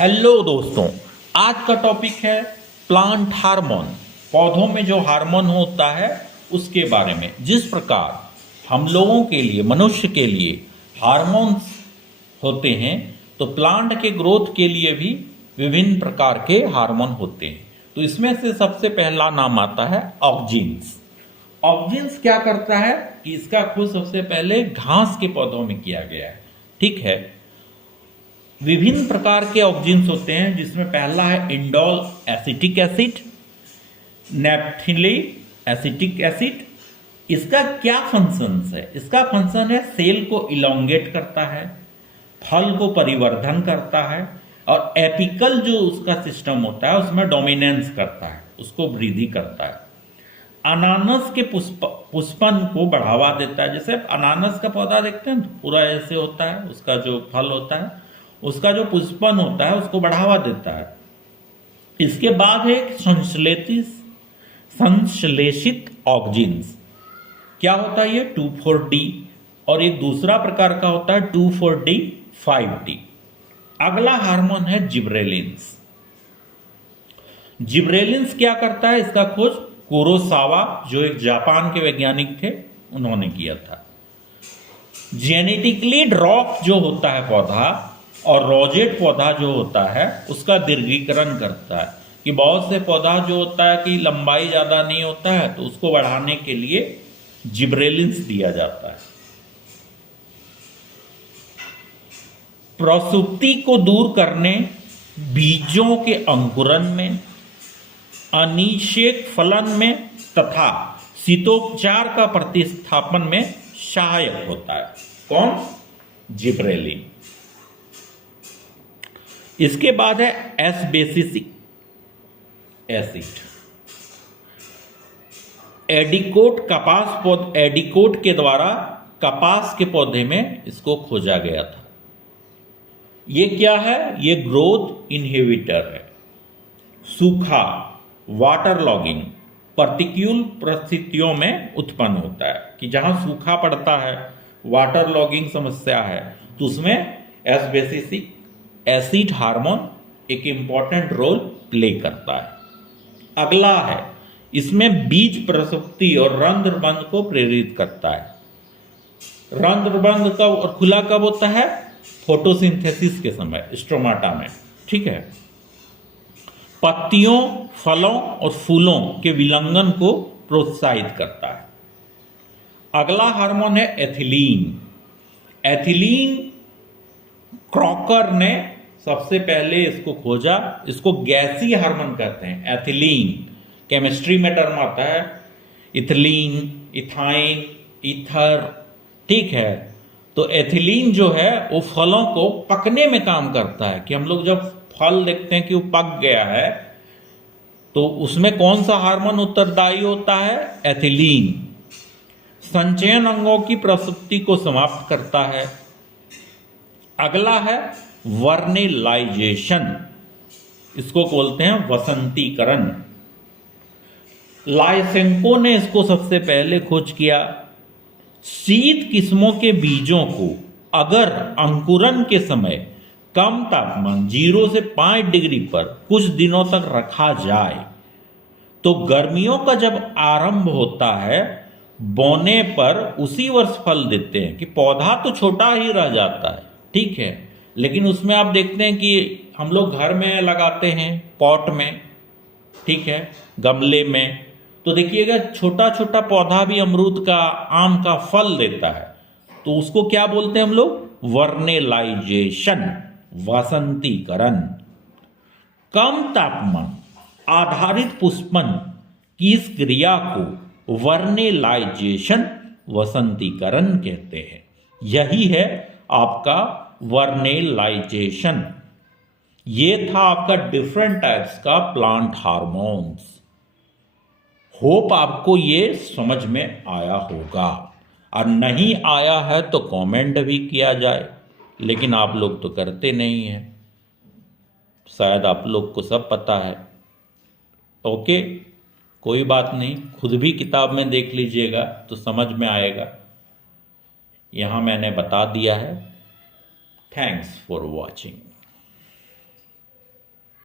Hello दोस्तों, आज का टॉपिक है प्लांट हार्मोन। पौधों में जो हार्मोन होता है उसके बारे में। जिस प्रकार हम लोगों के लिए, मनुष्य के लिए हार्मोन्स होते हैं, तो प्लांट के ग्रोथ के लिए भी विभिन्न प्रकार के हार्मोन होते हैं। तो इसमें से सबसे पहला नाम आता है ऑक्जिन्स। ऑक्जिन्स क्या करता है कि इसका खोज सबसे पहले घास के पौधों में किया गया है। ठीक है, विभिन्न प्रकार के ऑक्जिन्स होते हैं, जिसमें पहला है indole acetic acid, naphthylic acetic acid. इसका क्या फंक्शंस है? इसका फंक्शन है सेल को इलोंगेट करता है, फल को परिवर्धन करता है, और एपिकल जो उसका सिस्टम होता है उसमें डोमिनेंस करता है, उसको वृद्धि करता है। अनानस के पुष्पन को बढ़ावा देता है। जैसे अनानस का पौधा देखते हैं, पूरा ऐसे होता है, उसका जो फल होता है, उसका जो पुष्पन होता है उसको बढ़ावा देता है। इसके बाद है संश्लेषित ऑक्जिन्स। क्या होता है ये? 2,4-D। और एक दूसरा प्रकार का होता है 2,4-D 5D। अगला हार्मोन है जिब्रेलिन्स। जिब्रेलिन्स क्या करता है? इसका खोज कुरोसावा, जो एक जापान के वैज्ञानिक थे, उन्होंने किया था। जेनेटिकली ड्रॉप जो होता है पौधा, और रोजेट पौधा जो होता है, उसका दीर्घीकरण करता है। कि बहुत से पौधा जो होता है कि लंबाई ज्यादा नहीं होता है, तो उसको बढ़ाने के लिए जिब्रेलिन्स दिया जाता है। प्रसुप्ति को दूर करने, बीजों के अंकुरन में, अनिषेक फलन में तथा शीतोपचार का प्रतिस्थापन में सहायक होता है। कौन? जिब्रेलिन। इसके बाद है एस्बेसिक एसिड। एडिकोट के द्वारा कपास के पौधे में इसको खोजा गया था। ये क्या है? ये ग्रोथ इनहिबिटर है। सूखा, वाटर लॉगिंग प्रतिकूल परिस्थितियों में उत्पन्न होता है। कि जहां सूखा पड़ता है, वाटर लॉगिंग समस्या है, तो उसमें एस्बेसिक एसिड हार्मोन एक इंपॉर्टेंट रोल प्ले करता है। अगला है, इसमें बीज प्रसुप्ति और रंध्रबंध को प्रेरित करता है। रंध्रबंध कब और खुला कब होता है? फोटोसिंथेसिस के समय, स्ट्रोमाटा में। ठीक है। पत्तियों, फलों और फूलों के विलंघन को प्रोत्साहित करता है। अगला हार्मोन है एथिलीन। एथिलीन क्रॉकर ने सबसे पहले इसको खोजा। इसको गैसीय हार्मोन कहते हैं, एथिलीन। केमिस्ट्री में टर्म आता है इथिलीन, इथाइन, ईथर। ठीक है। तो एथिलीन जो है वो फलों को पकने में काम करता है। कि हम लोग जब फल देखते हैं कि वो पक गया है, तो उसमें कौन सा हार्मोन उत्तरदायी होता है? एथिलीन। संचयन अंगों की प्रसुप्ति को समाप्त करता है। अगला है वर्नेलाइजेशन। इसको बोलते हैं वसंतीकरण। लाइसेंको ने इसको सबसे पहले खोज किया। शीत किस्मों के बीजों को अगर अंकुरन के समय कम तापमान 0 से 5 डिग्री पर कुछ दिनों तक रखा जाए, तो गर्मियों का जब आरंभ होता है, बोने पर उसी वर्ष फल देते हैं। कि पौधा तो छोटा ही रह जाता है, ठीक है, लेकिन उसमें आप देखते हैं कि हम लोग घर में लगाते हैं पॉट में, ठीक है, गमले में, तो देखिएगा छोटा छोटा पौधा भी अमरूद का, आम का फल देता है। तो उसको क्या बोलते हैं हम लोग? वर्नेलाइजेशन, वसंतीकरण। कम तापमान आधारित पुष्पन की इस क्रिया को वर्नेलाइजेशन, वसंतीकरण कहते हैं। यही है आपका वर्नेलाइजेशन। ये था आपका डिफरेंट टाइप्स का प्लांट हार्मोन्स। होप आपको ये समझ में आया होगा, और नहीं आया है तो कमेंट भी किया जाए, लेकिन आप लोग तो करते नहीं हैं। शायद आप लोग को सब पता है। ओके, कोई बात नहीं, खुद भी किताब में देख लीजिएगा तो समझ में आएगा। यहाँ मैंने बता दिया है। Thanks for watching.